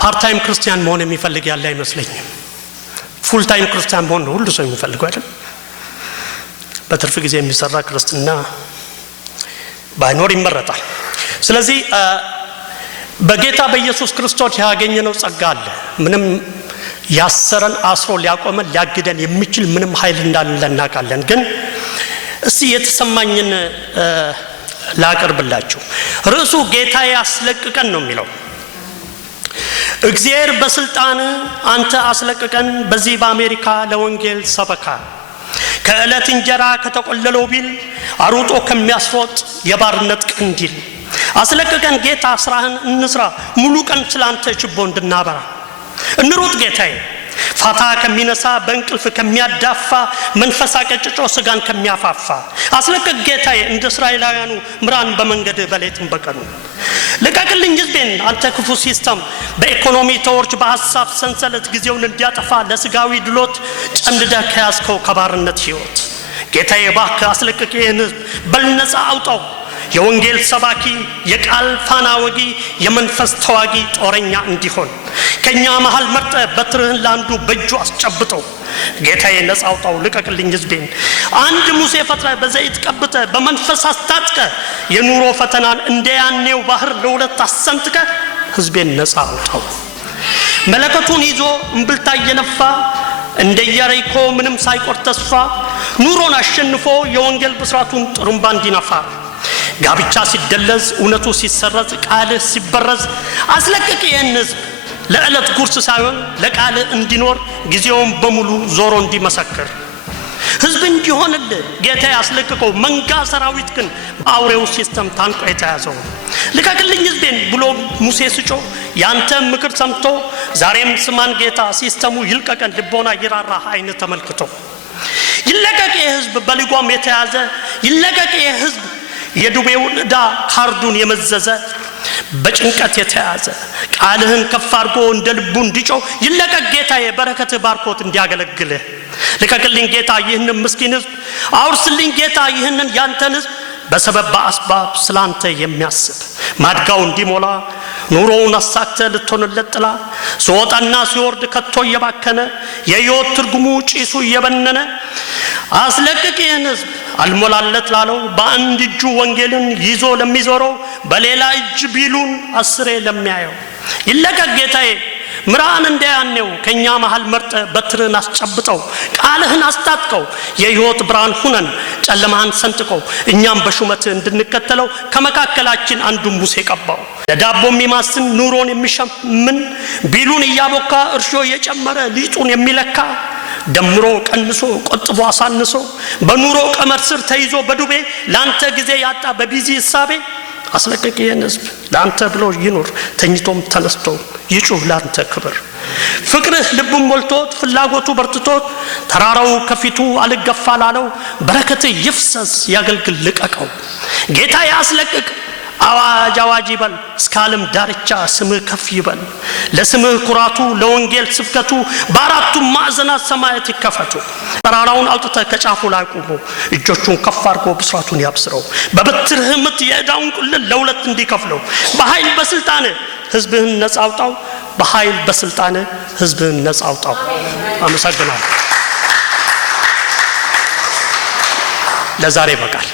ፓርት ታይም ክርስቲያን መሆን የሚፈልግ ያለ አይመስለኝም። ፉል ታይም ክርስቲያን መሆን ሁሉ ሰው የሚፈልገው አይደል? በትርፍ ጊዜ የሚሰራ ክርስትና ባይኖር ይመረጣል። ስለዚህ በጌታ በኢየሱስ ክርስቶስ ያገኘነው ጸጋ አለ። ምንም ያሰረን አስሮ ሊያቆመን ሊያግደን የሚችል ምንም ኃይል እንዳለ እናውቃለን። ግን እስቲ የተሰማኝን ላቀርብላችሁ። ርዕሱ ጌታ ያስለቅቀን ነው የሚለው። እግዚአብሔር በስልጣን አንተ አስለቅቀን በዚህ በአሜሪካ ለወንጌል ሰበካ ከዕለት እንጀራ ከተቆለለው ቢል አሩጦ ከሚያስሮጥ የባርነት ቀንዲል አስለቅቀን ጌታ ስራህን እንስራ ሙሉ ቀን ስላንተ ችቦ እንድናበራ እንሩጥ ጌታዬ ፋታ ከሚነሳ በእንቅልፍ ከሚያዳፋ መንፈስ አቀጭጮ ስጋን ከሚያፋፋ አስለቅቅ ጌታዬ እንደ እስራኤላውያኑ ምራን በመንገድ በሌትም በቀኑ ልቀቅልኝ ሕዝቤን አንተ ክፉ ሲስተም በኢኮኖሚ ተወርች በሐሳብ ሰንሰለት ጊዜውን እንዲያጠፋ ለስጋዊ ድሎት ጨምድደህ ከያዝከው ከባርነት ሕይወት ጌታዬ እባክህ አስለቅቅ ይህን ሕዝብ በልነጻ አውጣው የወንጌል ሰባኪ የቃል ፋና ወጊ የመንፈስ ተዋጊ ጦረኛ እንዲሆን ከኛ መሃል መርጠ በትርህን ላንዱ በእጁ አስጨብጠው ጌታዬ ነጻ አውጣው ልቀቅልኝ ሕዝቤን አንድ ሙሴ ፈጥረ በዘይት ቀብተ በመንፈስ አስታጥቀ የኑሮ ፈተናን እንደያኔው ባህር ለሁለት አሰንጥቀ ሕዝቤን ነጻ አውጣው መለከቱን ይዞ እምብልታ እየነፋ እንደ ኢያሪኮ ምንም ሳይቆርጥ ተስፋ ኑሮን አሸንፎ የወንጌል ብስራቱን ጥሩምባ እንዲነፋ ጋብቻ ሲደለዝ እውነቱ ሲሰረዝ ቃልህ ሲበረዝ አስለቅቅ ይህን ሕዝብ ለዕለት ጉርስ ሳይሆን ለቃል እንዲኖር ጊዜውን በሙሉ ዞሮ እንዲመሰክር ሕዝብ እንዲሆንልህ ጌታ ያስለቅቀው መንጋ ሰራዊት ግን በአውሬው ሲስተም ታንቆ የተያዘው ልቀቅልኝ ሕዝቤን ብሎ ሙሴ ስጮ ያንተ ምክር ሰምቶ ዛሬም ስማን ጌታ ሲስተሙ ይልቀቀን ልቦና ይራራ አይን ተመልክቶ ይለቀቅ የሕዝብ በልጓም የተያዘ ይለቀቅ የሕዝብ የዱቤውን ዕዳ ካርዱን የመዘዘ በጭንቀት የተያዘ ቃልህን ከፍ አድርጎ እንደ ልቡ እንዲጮህ ይለቀቅ ጌታዬ በረከትህ ባርኮት እንዲያገለግልህ ልቀቅልኝ ጌታ ይህንን ምስኪን ሕዝብ አውርስልኝ ጌታ ይህንን ያንተን ሕዝብ በሰበብ በአስባብ ስላንተ የሚያስብ ማድጋው እንዲሞላ ኑሮውን አሳክተ ልትሆንለት ጥላ ሲወጣና ሲወርድ ከቶ እየባከነ የሕይወት ትርጉሙ ጪሱ እየበነነ አስለቅቅ ይህን ሕዝብ አልሞላለት ላለው በአንድ እጁ ወንጌልን ይዞ ለሚዞረው በሌላ እጅ ቢሉን አስሬ ለሚያየው ይለቀቅ ጌታዬ ምራን እንደያኔው ከኛ መሃል መርጠ በትርን አስጨብጠው ቃልህን አስታጥቀው የሕይወት ብርሃን ሁነን ጨለማን ሰንጥቀው እኛም በሹመት እንድንከተለው ከመካከላችን አንዱ ሙሴ ቀባው ለዳቦ የሚማስን ኑሮን የሚሸምን ቢሉን እያቦካ እርሾ እየጨመረ ሊጡን የሚለካ ደምሮ ቀንሶ ቆጥቦ አሳንሶ በኑሮ ቀመር ስር ተይዞ በዱቤ ላንተ ጊዜ ያጣ በቢዚ ሐሳቤ አስለቅቅ ይህን ሕዝብ ላንተ ብሎ ይኑር ተኝቶም ተነስቶ ይጩህ ላንተ ክብር ፍቅርህ ልቡን ሞልቶት ፍላጎቱ በርትቶት ተራራው ከፊቱ አልገፋ ላለው በረከትህ ይፍሰስ ያገልግል ልቀቀው ጌታ ያስለቅቅ አዋጅ አዋጅ ይበል እስከ ዓለም ዳርቻ ስምህ ከፍ ይበል ለስምህ ኩራቱ ለወንጌል ስብከቱ በአራቱ ማዕዘናት ሰማያት ይከፈቱ ተራራውን አውጥተህ ከጫፉ ላይ ቆሞ እጆቹን ከፍ አድርጎ ብስራቱን ያብስረው በበትርህ ምት የዕዳውን ቁልል ለሁለት እንዲከፍለው በኃይል በስልጣን ሕዝብህን ነጻ አውጣው በኃይል በስልጣን ሕዝብህን ነጻ አውጣው አመሰግናለሁ ለዛሬ በቃል